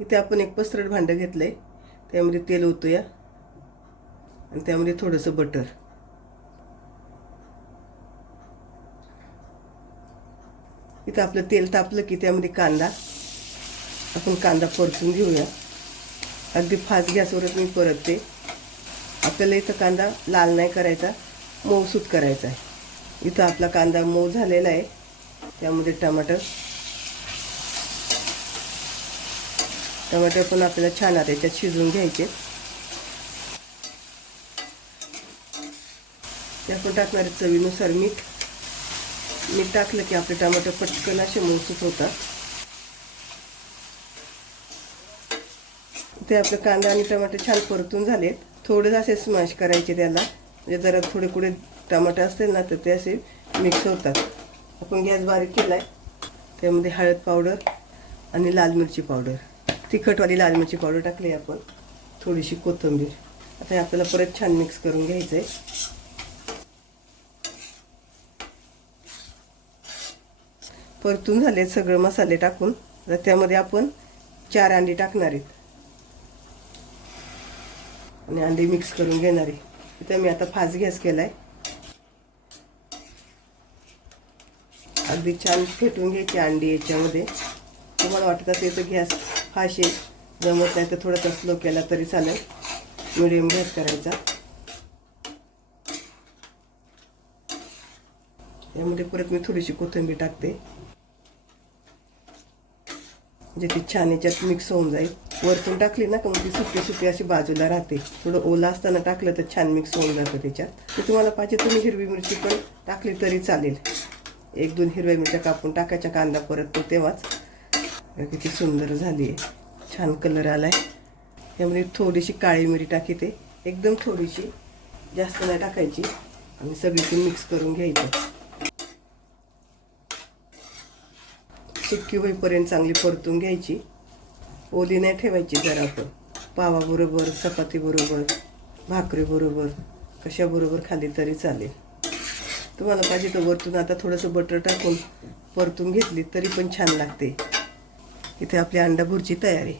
इथे आपण एक पसरट भांडं घेतलंय, त्यामध्ये तेल ओतूया आणि त्यामध्ये थोडंसं बटर. इथं आपलं तेल तापलं की त्यामध्ये आपण कांदा परतून घेऊया. अगदी फास्ट गॅसवरच मी परतते. आपल्याला इथं कांदा लाल नाही करायचा, मऊसूत करायचा आहे. इथं आपला कांदा मऊ झालेला आहे. त्यामध्ये टमाटर पण आपल्याला छान आता याच्यात शिजवून घ्यायचे. ते आपण टाकणार आहे चवीनुसार मीठ. मीठ टाकलं की आपले टमाटर पटकन असे मऊसूत होतात. ते आपलं कांदा आणि टमाटर छान परतून झालेत. थोडे असे स्मॅश करायचे त्याला, म्हणजे जरा थोडे कुठे टमाटर असतील ना तर ते असे मिक्स होतात. आपण गॅस बारीक केलाय. त्यामध्ये हळद पावडर आणि लाल मिरची पावडर, तिखटवाली लाल मिरची पावडर टाकली आपण. थोडीशी कोथिंबीर. आता हे आपल्याला परत छान मिक्स करून घ्यायचंय. परतून झाले सगळे मसाले टाकून. तर त्यामध्ये आपण 4 अंडी टाकणार आहेत आणि अंडी मिक्स करून घेणार आहे. इथं मी आता फास्ट गॅस केलाय. अगदी छान फेटून घ्यायची अंडी याच्यामध्ये. तुम्हाला वाटत असेल तर गॅस फास्ट आहे, जमत नाही तर थोडासा स्लो केला तरी चालेल. मिडियम गॅस करायचा. यामध्ये परत मी थोडीशी कोथिंबीर टाकते, म्हणजे ती छान याच्यात मिक्स होऊन जाईल. वरतून टाकली ना का मग ती सुकी सुकी अशी बाजूला राहते. थोडं ओला असताना टाकलं तर छान मिक्स होऊन जातं त्याच्यात. तर तुम्हाला पाहिजे तुम्ही हिरवी मिरची पण टाकली तरी चालेल. 1-2 हिरव्या मिरच्या कापून टाकायच्या कांदा परततो तेव्हाच. किती सुंदर झाली आहे, छान कलर आलाय. त्यामध्ये थोडीशी काळी मिरी टाकते, एकदम थोडीशी, जास्त नाही टाकायची. आणि सगळी मिक्स करून घ्यायचं. चिक्की होईपर्यंत चांगली परतून घ्यायची. ओली नाही ठेवायची. जरा आपण पावाबरोबर, चपातीबरोबर, भाकरीबरोबर, कशाबरोबर खाली तरी चालेल. तुम्हाला पाहिजे तर वरतून आता थोडंसं बटर टाकून परतून घेतली तरी पण छान लागते. इथे आपली अंडा भुर्जी तयार आहे.